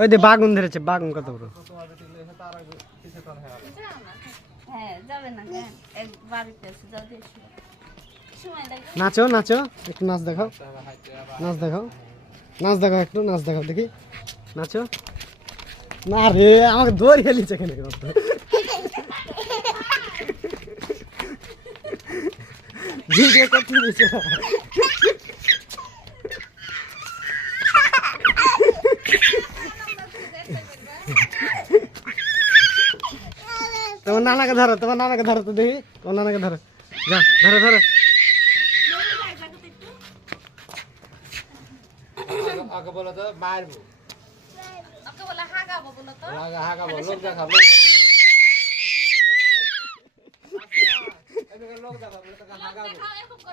ওই যে বাগুন ধরেছে, বাগুন কত বড়। নাচো নাচো, একটু নাচ দেখাও, নাচ দেখাও, নাচ দেখাও, একটু নাচ দেখাও দেখি, নাচো। না রে, আমাকে দৌড় খেলিছে এখানে। ভিডিও করতে দিছে। তোমার নানাকে ধরো, তোমার নানাকে ধরো তো দেখি, তোমার নানাকে ধরো, যা ধরো ধরো। আগে বলো তো মারবো, আগে বলো হাগাবো, বলো তো হাগাবো, লোক দেখাবো, লোক দেখাবো, লোক দেখাবো।